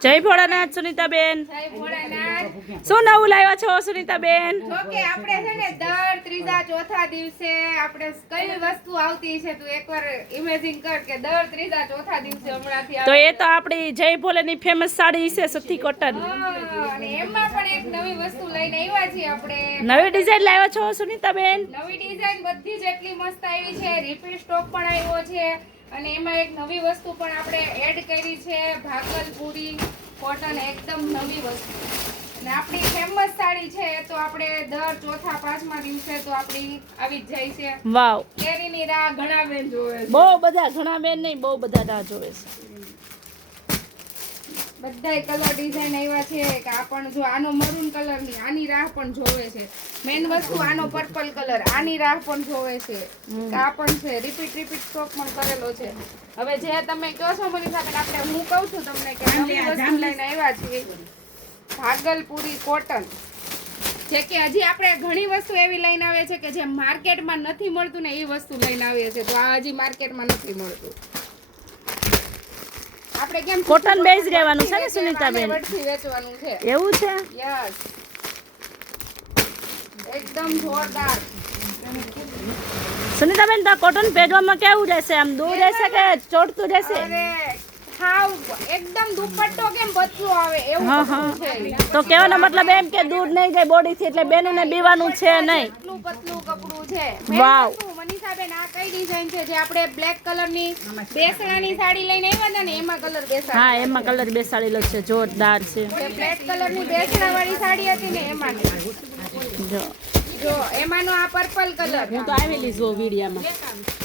જય ભોળાનાથ સુનીતાબેન. જય ભોળાનાથ. શું નવું લાવ્યા છો સુનીતાબેન? જો કે આપણે છે ને દર ત્રીજા ચોથા દિવસે આપણે કઈ વસ્તુ આવતી છે તું એકવાર ઇમેજિન કર કે દર ત્રીજા ચોથા દિવસે હમણાંથી તો એ તો આપણી જય ભોલેની ફેમસ સાડી છે સથી કોટન. અને એમાં પણ એક નવી વસ્તુ લઈને આવ્યા છીએ આપણે. નવી ડિઝાઇન લાવ્યા છો સુનીતાબેન? નવી ડિઝાઇન બધી જ એટલી મસ્ત આવી છે. રિપીટ સ્ટોક પણ આવ્યો છે અને એમાં એક નવી વસ્તુ પણ આપણે એડ કરી છે. ભાગલપુરી કોટન એકદમ નવી વસ્તુ અને આપણી ફેમસ સાડી છે તો આપણે દર ચોથા પાંચમા દિવસે તો આપણી આવી જ જાય છે. વાવ, કેરીની રાહ ઘણા બેન જોવે છે. બહુ બધા, ઘણા બેન નહીં, બહુ બધા રાહ જોવે છે. બધાય કલર ડિઝાઇન આવ્યા છે કે આ પણ જો આનો મરૂન કલર ની આની રાહ પણ જોવે છે. મેન વસ્તુ આનો પર્પલ કલર આની રાહ પણ જોવે છે કે આ પણ છે. રિપીટ સ્ટોક પણ કરેલો છે. હવે જે તમે કહો છો મનીષાબેન આપણે હું કહું છું તમને કે નવી વસ્તુ લઈને આવ્યા છીએ ભાગલપુરી કોટન. જે કે હજી આપણે ઘણી વસ્તુ એવી લઈને આવીએ છે કે જે માર્કેટમાં નથી મળતું ને એ વસ્તુ લઈને આવીએ છે. તો આ હજી માર્કેટમાં નથી મળતું. આપણે કેમ કોટન બેઝ રહેવાનું છે ને સુનીતાબેન? વડથી વેચવાનું છે. એવું છે? યસ, એકદમ જોરદાર. સુનીતાબેન, તો કોટન પહેરવામાં કેવું રહેશે? આમ દૂર રહેશે કે ચોટતું રહેશે? અરે હાવ એકદમ દુપટ્ટો કેમ બચલો આવે એવું કપડું છે. તો કહેવાનો મતલબ એમ કે દૂર નહીં જાય બોડી થી, એટલે બેનને બીવાનું છે નહીં. એટલું પતલું કપડું છે. વાવ. મનીષાબેન આ કઈ ડિઝાઇન છે? જે આપણે બ્લેક કલર ની બેસણાની સાડી લઈને આવ્યા હતા ને એમાં કલર બેસાડી. હા, એમાં કલર બેસાડેલો છે, જોરદાર છે. જે બ્લેક કલર ની બેસણા વાળી સાડી હતી ને એમાં જો એમાંનો આ પર્પલ કલર. હું તો આવેલી જો વિડિયામાં.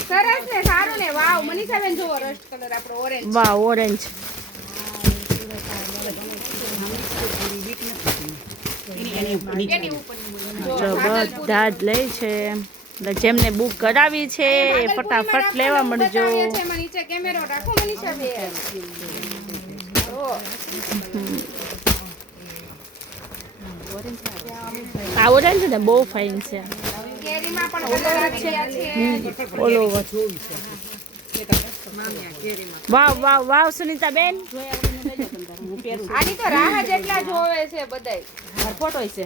સરસ ને, સારું ને. વાવ મનીષાબેન જોવો રસ્ટ કલર આપણો ઓરેન્જ. વાવ, ઓરેન્જ. જો બધા જ લે છે. એટલે જેમને બુક કરાવી છે એ ફટાફટ લેવા મળજો. નીચે કેમેરો રાખો મનીષાબેન. આ ઓરેન્જ ને બહુ ફાઇન છે. કેરીમાં પણ કલર આવી ગયા છે. All over. Wow wow wow સુનીતાબેન. આની તો રાહ જેટલા જોવે છે બધાય. ફોટો છે.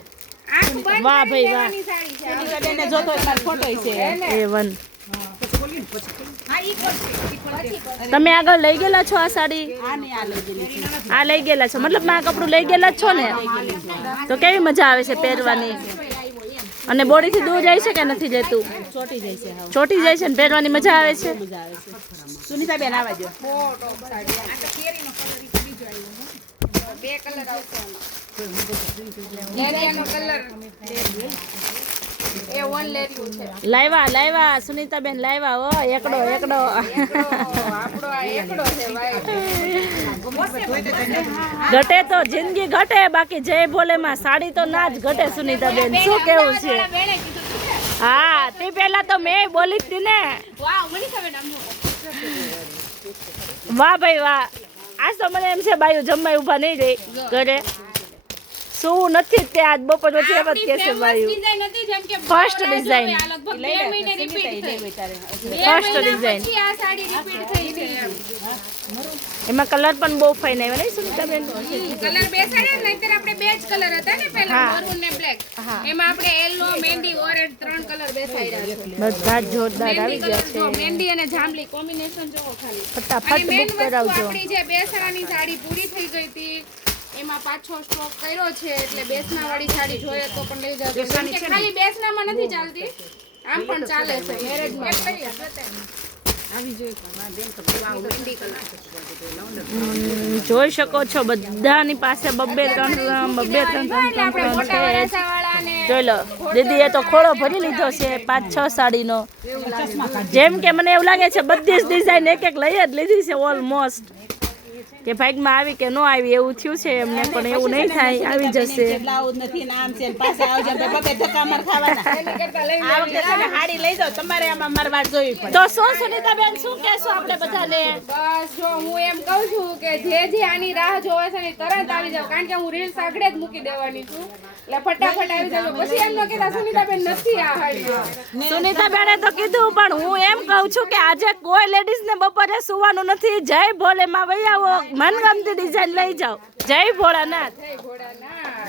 આંખ બંધ વાહ ભાઈ, કરી વાહ. લેવાની સાડી છે. સુનીતાબેનને જોતો એટલે ફોટો છે. A1. તમે આગળ લઈ ગયેલા છો આ સાડી? આ લઈ ગયેલા છો, મતલબ આ કપડું લઈ ગયેલા જ છો ને? તો કેવી મજા આવે છે પહેરવાની? અને બોડી થી દૂર જાય છે કે નથી જતું? ચોટી જાય છે. ચોટી જાય છે ને પહેરવાની મજા આવે છે. સુનીતાબેન આવા જો. બે કલર આવશે આમાં. લેરિયાનો કલર એ વન લેરિયું છે. લાવ્યા સુનીતાબેન, લાવ્યા. ઓ એકડો આપણો આ એકડો છે ભાઈ. ઘટે તો જિંદગી ઘટે, બાકી જય ભોલે માં સાડી તો ના જ ઘટે. સુનીતાબેન શું કેવું છે? હા, તે પહેલા તો મેં બોલી જ હતી ને. વાવ મનીષાબેન આમ વાહ ભાઈ વાહ. આજ તો મને એમ છે બાયુ જમવા ઉભા નહીં રહી ઘરે. શું નથી તે આજ બપોર પછી એમ જ કહેશે બાયુ. First design. First design. એમાં કલર પણ બહુ ફાઇન આવ્યો નહીં સુનીતાબેન? કલર બેસાડ્યા ને અત્યારે આપણે બે જ કલર હતા ને પહેલા, મરૂન ને બ્લેક. એમાં આપણે યેલો, મહેંદી, ઓરેન્જ ત્રણ કલર બેસાડ્યા છે. બધા જ જોરદાર આવી ગયા છે. મહેંદી અને જાંબલી કોમ્બિનેશન જોવો ખાલી. ફટાફટ બુક કરાવજો. આપણી જે બેસણાની સાડી પૂરી થઈ ગઈ હતી એમાં પાછો સ્ટોક કર્યો છે એટલે બેસણા વાળી સાડી જોઈએ તો પણ લઈ જાવ. ખાલી બેસણામાં નથી ચાલતી, આમ પણ ચાલે છે. જોઈ શકો છો બધાની પાસે બબ્બે ત્રણ છે. જોઈ લો દીદીએ તો ખોળો ભરી લીધો છે 5-6 સાડીનો. જેમ કે મને એવું લાગે છે બધી જ ડિઝાઇન એક એક લઈ જ લીધી છે ઓલમોસ્ટ. કે ભાગમાં આવી કે ન આવી એવું થયું છે એમને, પણ એવું નહીં થાય, આવી જશે. બ્લાઉઝ નથી નામ છે પાસે આવજો તો બબે ધક્કા માર ખાવાના. આ વખતે તમે હાડી લઈ જાઓ, તમારે આમાં મારવાર જોવી પડે. તો શું સુનીતાબેન શું કહેશો આપણે બધાને? બસ જો હું એમ કહું છું કે જે આની રાહ જોવે છે ને તરત આવી જાવ, કારણ કે હું રીલ્સ આગળ જ મૂકી દેવાની છું એટલે ફટાફટ આવી જાવ. પછી એમ ન કહેતા સુનીતાબેન નથી આ હાડી. સુનીતાબેને તો કીધું, પણ હું એમ કહું છું કે આજે કોઈ લેડીઝ ને બપોરે સુવાનું નથી. જય ભોલે માં વહી આવો મનગમતી ડિઝાઇન લઈ જાઓ. જય ભોળાનાથ. જય ભોળાનાથ.